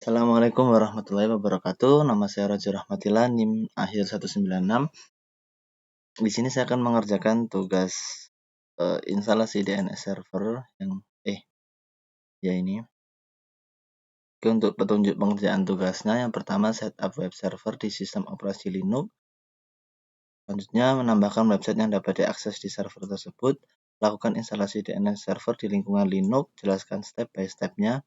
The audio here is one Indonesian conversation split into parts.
Assalamualaikum warahmatullahi wabarakatuh. Nama saya Raja Rahmatilla, NIM akhir 196. Di sini saya akan mengerjakan tugas instalasi DNS server yang ini. Oke, untuk petunjuk pengerjaan tugasnya, yang pertama setup web server di sistem operasi Linux. Selanjutnya menambahkan website yang dapat diakses di server tersebut. Lakukan instalasi DNS server di lingkungan Linux, jelaskan step by step-nya.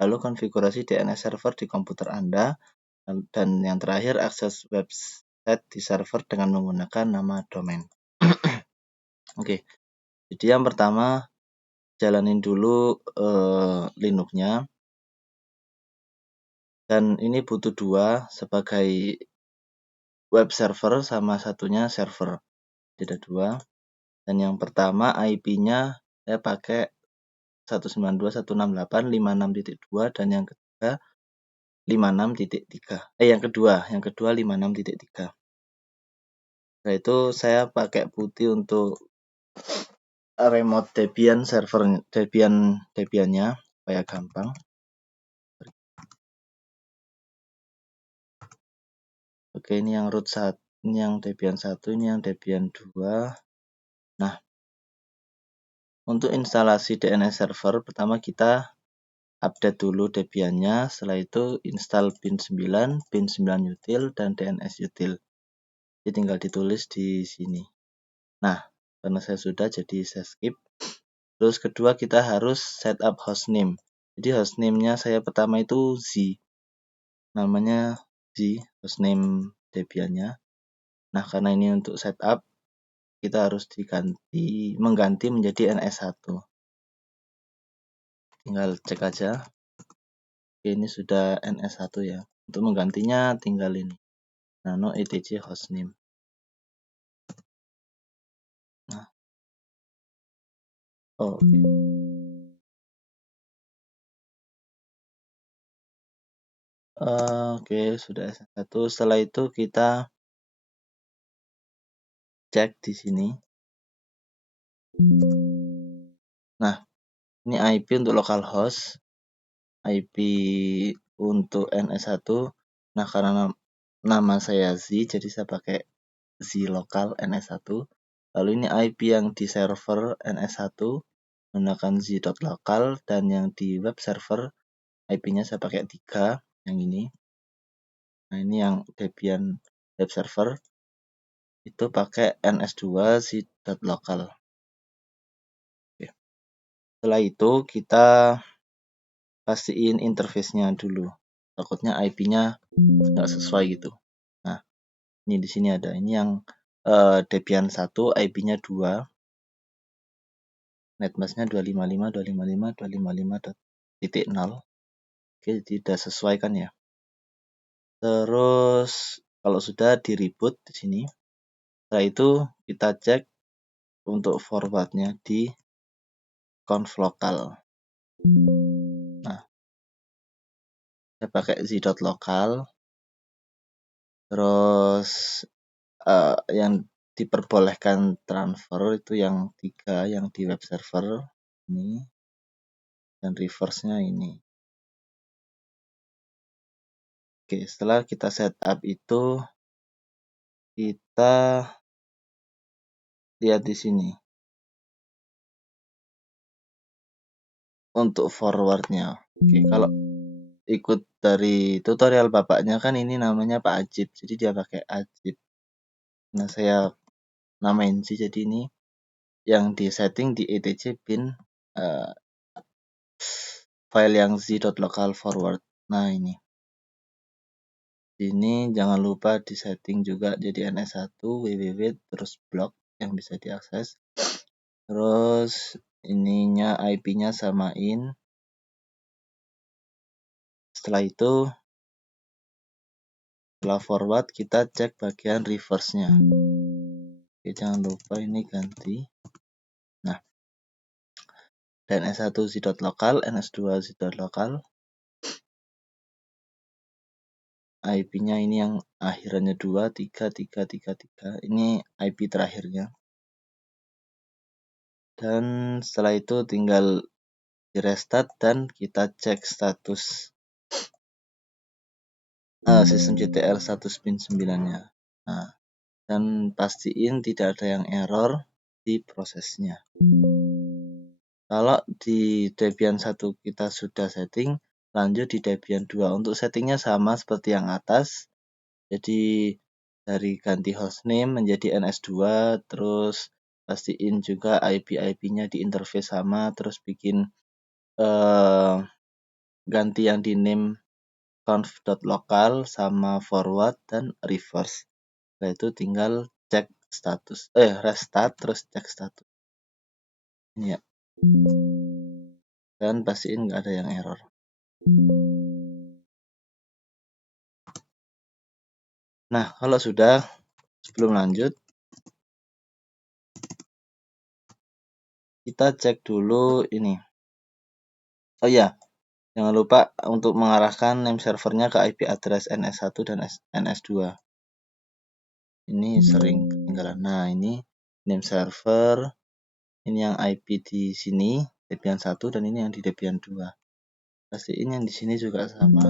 Lalu konfigurasi DNS server di komputer Anda. Dan yang terakhir, akses website di server dengan menggunakan nama domain. Oke, jadi yang pertama jalanin dulu Linux-nya. Dan ini butuh dua sebagai web server sama satunya server. Tidak dua. Dan yang pertama IP-nya saya pakai 192.168.56.2 dan yang ketiga 56.3. Yang kedua 56.3. Nah, itu saya pakai putih untuk remote Debian server Debiannya supaya gampang. Oke, ini yang root 1, ini yang Debian 1, ini yang Debian 2. Nah, untuk instalasi DNS server pertama kita update dulu Debiannya, setelah itu install bin 9 util dan DNS util. Jadi tinggal ditulis di sini. Nah, karena saya sudah jadi saya skip. Terus kedua kita harus setup hostname. Jadi hostname-nya saya pertama itu Z. Namanya Z, hostname Debiannya. Nah, karena ini untuk setup kita harus mengganti menjadi NS1. Tinggal cek aja. Oke, ini sudah NS1 ya. Untuk menggantinya tinggal ini. Nano etc hostname. Nah. Oke. Oke, sudah S1. Setelah itu kita cek di sini. Nah, ini IP untuk localhost, IP untuk NS1. Nah, karena nama saya Z, jadi saya pakai Z lokal NS1. Lalu ini IP yang di server NS1 menggunakan z.local dan yang di web server IP-nya saya pakai 3, yang ini. Nah, ini yang Debian web server itu pakai NS2 z.local. Oke. Setelah itu kita pastiin interface-nya dulu. Takutnya IP-nya nggak sesuai gitu. Nah, ini di sini ada. Ini yang Debian 1, IP-nya 2. Netmask-nya 255.255.255.0. Oke, tidak sesuai kan ya. Terus kalau sudah di reboot di sini. Setelah itu kita cek untuk forwardnya di conf local. Nah, saya pakai z.local. Terus yang diperbolehkan transfer itu yang 3 yang di web server ini, dan reverse-nya ini. Oke, setelah kita setup itu kita lihat di sini untuk forwardnya. Oke, kalau ikut dari tutorial bapaknya kan ini namanya Pak Ajib, jadi dia pakai Ajib. Nah, saya namain sih, jadi ini yang di setting di etc bin file yang z.local forward. Nah, ini jangan lupa di setting juga jadi NS1 www terus blok yang bisa diakses. Terus ininya IP-nya samain. Setelah itu setelah forward kita cek bagian reverse-nya. Oke, jangan lupa ini ganti. Nah, dan S1 z.local, NS2 z.local. IP-nya ini yang akhirannya 2, 3, 3, 3, 3. Ini IP terakhirnya. Dan setelah itu tinggal di restart dan kita cek status sistem CTL 1 spin 9-nya. Nah, dan pastiin tidak ada yang error di prosesnya. Kalau di Debian 1 kita sudah setting, lanjut di Debian 2. Untuk settingnya sama seperti yang atas. Jadi dari ganti hostname menjadi NS2, terus pastiin juga IP-IP-nya di interface sama, terus bikin ganti yang di name conf.local sama forward dan reverse. Setelah itu tinggal cek status, restart terus cek status. Ini ya. Dan pastiin nggak ada yang error. Nah, kalau sudah, sebelum lanjut, kita cek dulu ini. Oh iya, jangan lupa untuk mengarahkan name servernya ke IP address NS1 dan NS2. Ini sering ketinggalan. Nah, ini name server, ini yang IP di sini, Debian 1, dan ini yang di Debian 2. Pastiin yang di sini juga sama.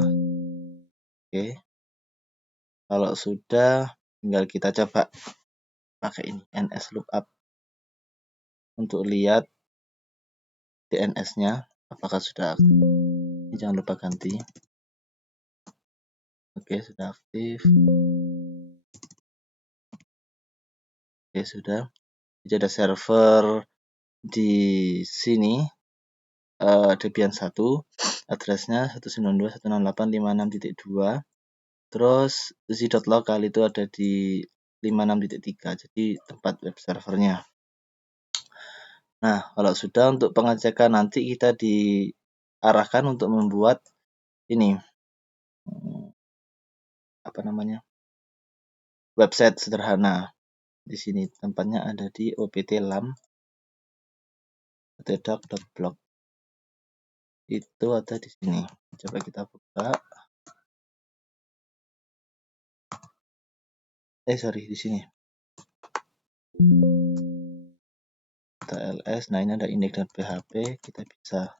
Oke. Kalau sudah, tinggal kita coba pakai ini, NS lookup. Untuk lihat DNS-nya, apakah sudah aktif. Ini jangan lupa ganti. Oke, sudah aktif. Oke, sudah. Jadi ada server di sini, Debian 1, addressnya 192.168.56.2. Terus z.local itu ada di 56.3, jadi tempat web servernya. Nah, kalau sudah, untuk pengecekan nanti kita diarahkan untuk membuat ini, apa namanya, website sederhana. Di sini tempatnya ada di opt.lam.blog. Itu ada di sini. Coba kita buka. Sorry, di sini. TLS. Nah, ini ada index.php. Kita bisa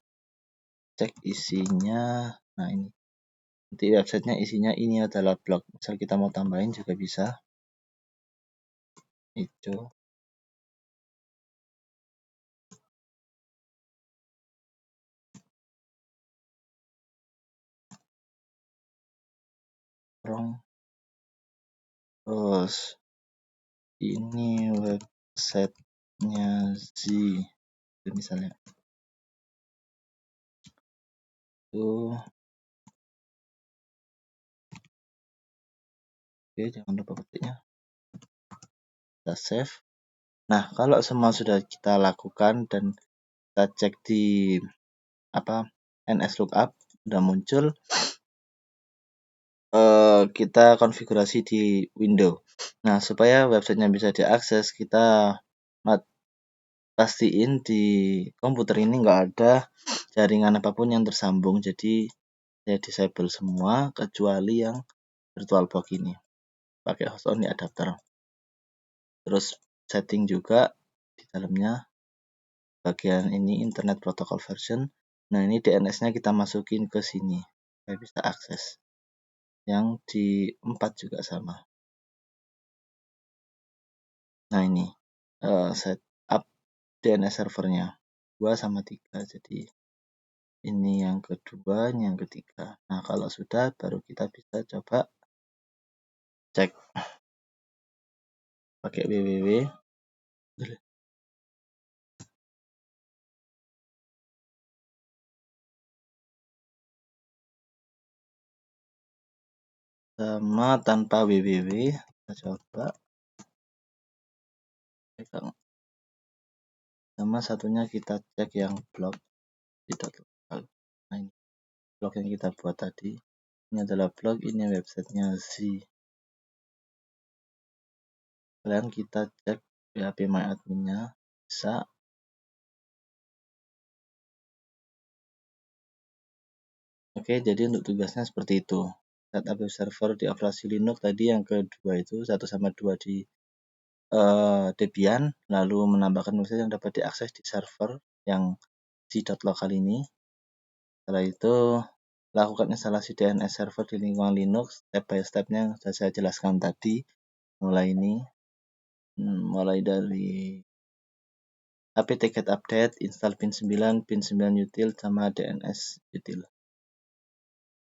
cek isinya. Nah, ini. Nanti websitenya isinya ini adalah blog. Misal kita mau tambahin juga bisa. Itu. Terus ini websitenya Z. Misalnya. Tuh. Oke, jangan lupa ketiknya. Kita save. Nah, kalau semua sudah kita lakukan dan kita cek di NS lookup sudah muncul, kita konfigurasi di window. Nah, supaya websitenya bisa diakses, kita pastiin di komputer ini nggak ada jaringan apapun yang tersambung. Jadi saya disable semua kecuali yang VirtualBox ini. Pakai host only adapter. Terus setting juga di dalamnya bagian ini internet protocol version. Nah, ini DNS-nya kita masukin ke sini. Saya bisa akses. Yang di 4 juga sama. Nah, ini setup DNS servernya 2 sama 3. Jadi ini yang kedua, ini yang ketiga. Nah, kalau sudah baru kita bisa coba cek pakai www. Sama tanpa www. Kita coba. Sama satunya kita cek yang blog di .local. Nah, ini blog yang kita buat tadi. Ini adalah blog, ini websitenya Z. Kalian kita cek PHP MyAdmin-nya bisa. Oke, jadi untuk tugasnya seperti itu. Setup web server di operasi Linux tadi yang kedua itu 1 sama 2 di Debian, lalu menambahkan website yang dapat diakses di server yang z.local ini. Setelah itu lakukan instalasi DNS server di lingkungan Linux. Step by step-nya yang sudah saya jelaskan tadi. Mulai dari apt-get update, install pin 9, pin 9 util, sama DNS util.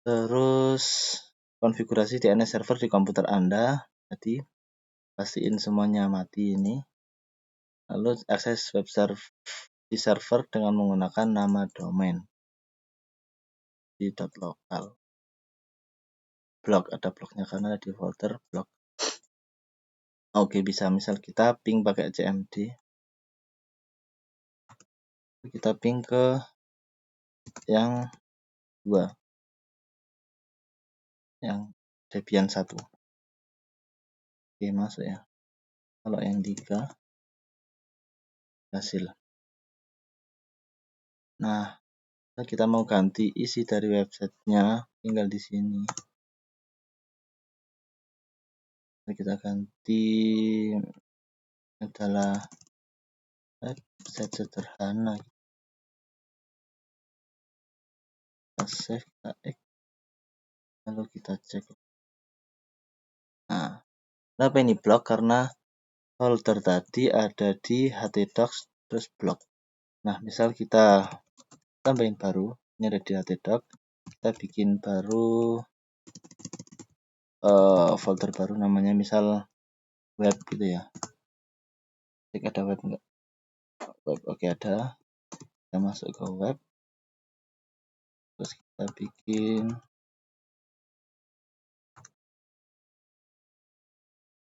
Terus konfigurasi DNS server di komputer Anda. Tadi pastiin semuanya mati ini. Lalu akses web server dengan menggunakan nama domain di .local. Blog, ada blognya karena di folder blog. Oke, bisa misal kita ping pakai cmd. Kita ping ke yang 2, yang Debian 1. Oke, masuk ya. Kalau yang 3 hasil. Nah, kita mau ganti isi dari websitenya, tinggal di sini. Kita ganti adalah website sederhana. Kita save, kita lalu kita cek. Nah, kenapa ini blok? Karena folder tadi ada di htdocs terus blok. Nah, misal kita tambahin baru, ini ada di htdocs, kita bikin baru folder baru namanya misal web gitu ya. Cek ada web enggak? Web, oke ada. Kita masuk ke web, terus kita bikin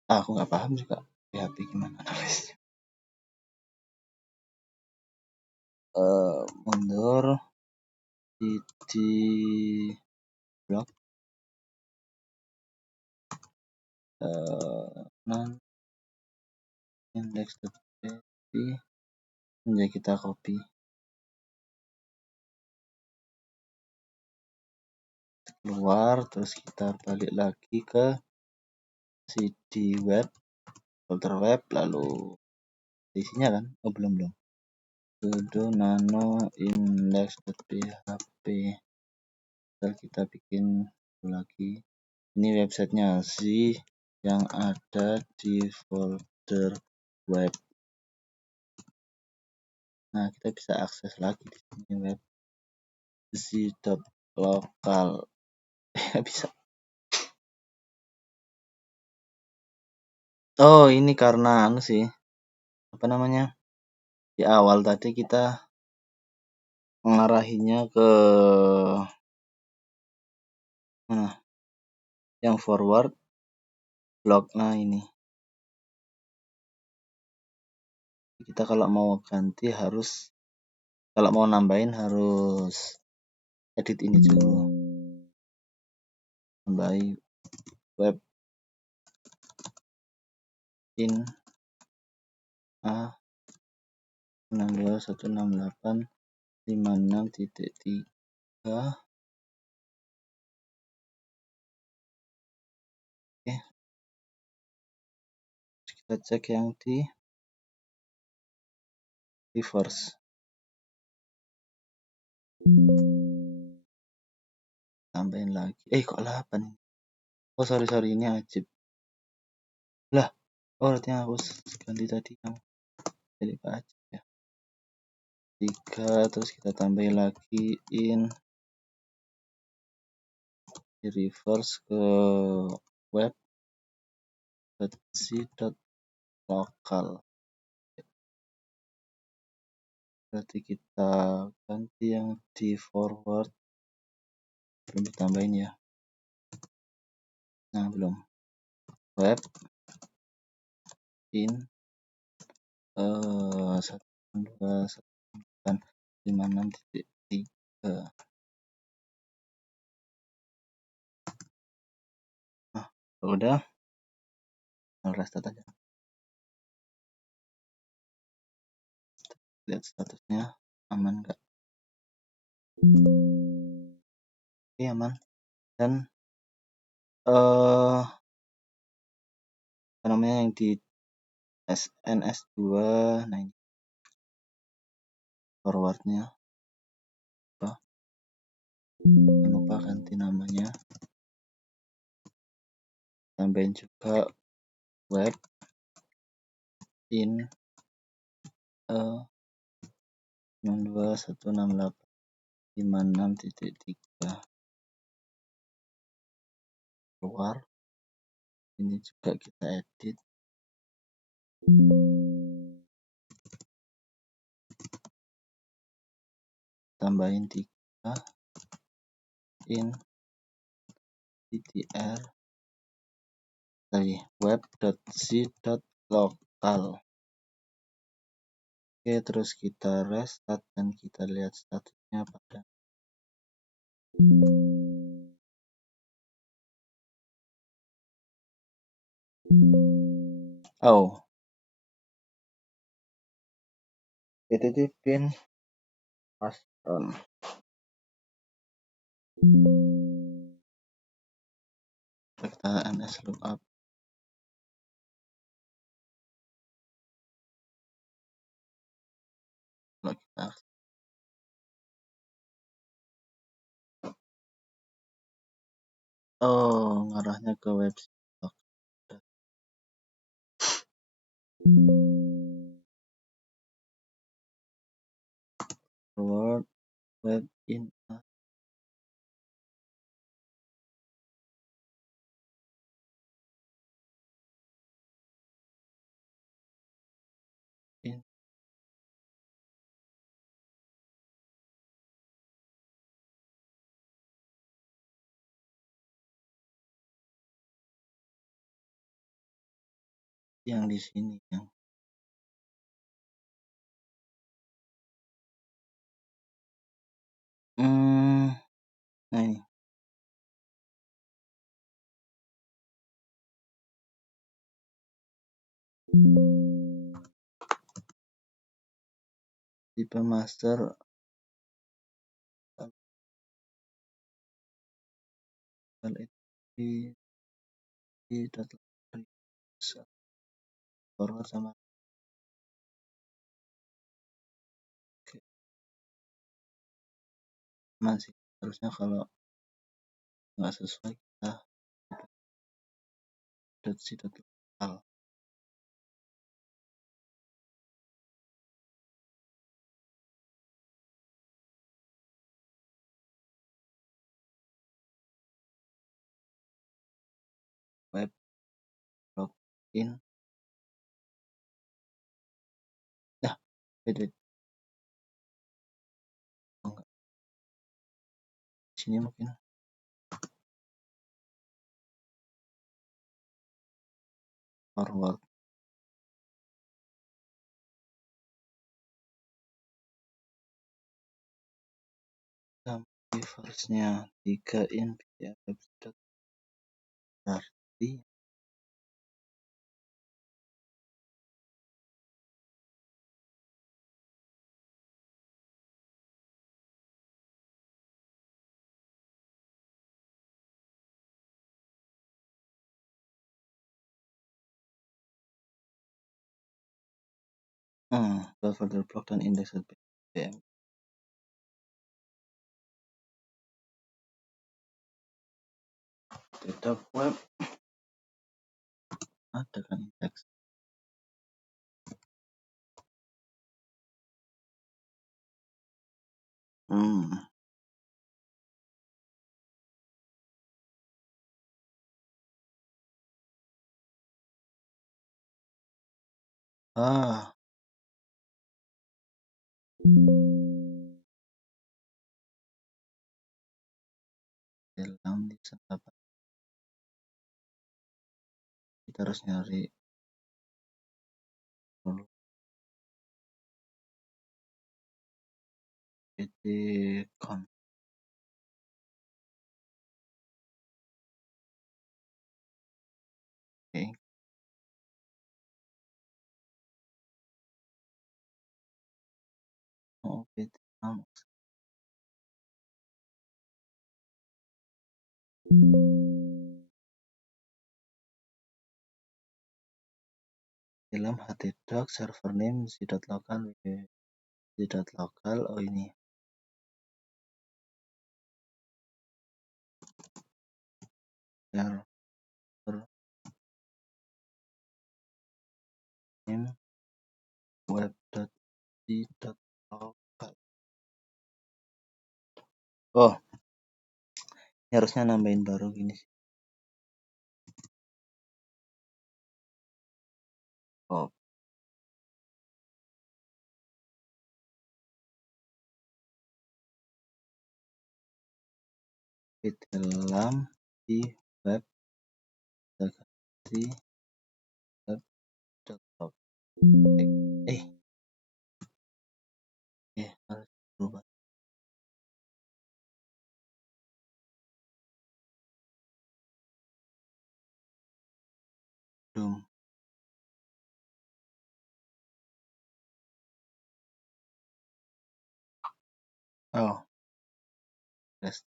aku nggak paham juga PHP gimana nulisnya. Mundur di blok non index.php, jadi kita copy keluar, terus kita balik lagi ke cd web, folder web, lalu isinya kan belum sudo nano index.php. Kita bikin lagi, ini websitenya sih yang ada di folder web. Nah, kita bisa akses lagi di sini web z.local. Bisa. Oh, ini karena sih apa namanya, di awal tadi kita mengarahinya ke yang forward blok. Nah, ini kita kalau mau ganti kalau mau nambahin harus edit ini dulu, tambahin web in a 6216856.3. Oke, kita cek yang di reverse. Tambahin lagi. Kok 8? Oh, sorry, ini ajib. Lah, berarti aku ganti tadi yang jadi Pak Ajib ya. 3, terus kita tambahin lagi in di reverse ke web .c.local. Berarti kita ganti yang di forward, belum ditambahin ya. Nah, belum. Web in 12156.3. Nah, udah, restart aja. Lihat statusnya aman nggak? Oke, aman. Dan apa namanya yang di SNS2, nah ini forwardnya apa? jangan lupa ganti namanya, tambahin juga web in 62.168.56.3 keluar. Ini juga kita edit, tambahin 3 in ptr dari web.c.local. Oke, terus kita restart dan kita lihat statusnya pada dititipin password. Kita ns lookup. Kalau kita ngarahnya ke website forward web in yang di sini yang nah ini tipe master di data forward sama masih harusnya kalau nggak sesuai kita .c.local. Web login wait enggak, sini mungkin forward reverse-nya 3 in ptr website berarti further block dan indexed pm tetap web ada kan indeks hmm ah hilang di sana. Kita harus nyari dulu pt con pt dalam htdoc server name z.local z.local. Oh ini server name web.c.local. Oh, ini harusnya nambahin baru gini sih. Oh, di dalam di web aplikasi web.local. Harus berubah. Belum. Oh, yes.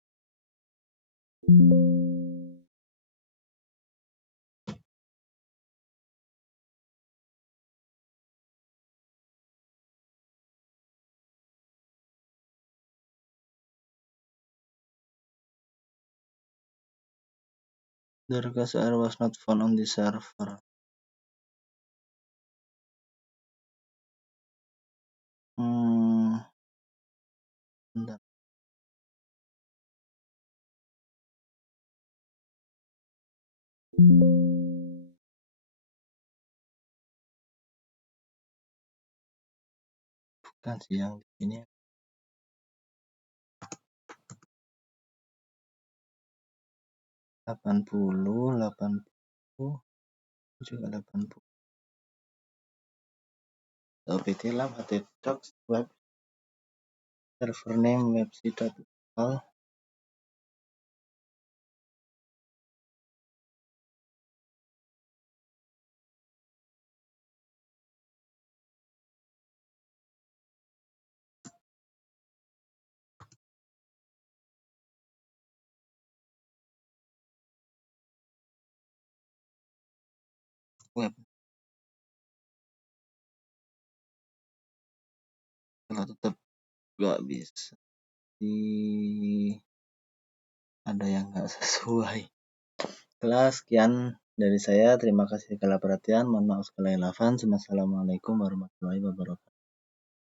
The request error was not found on the server. Bentar. Bukan sih yang di sini. 80 juga 80. OPT lab htdocs web server name website.local. Web. Kalau tetap nggak bisa ada yang nggak sesuai. Kelas sekian dari saya. Terima kasih segala perhatian. Mohon maaf segala ilafan. Wassalamualaikum warahmatullahi wabarakatuh.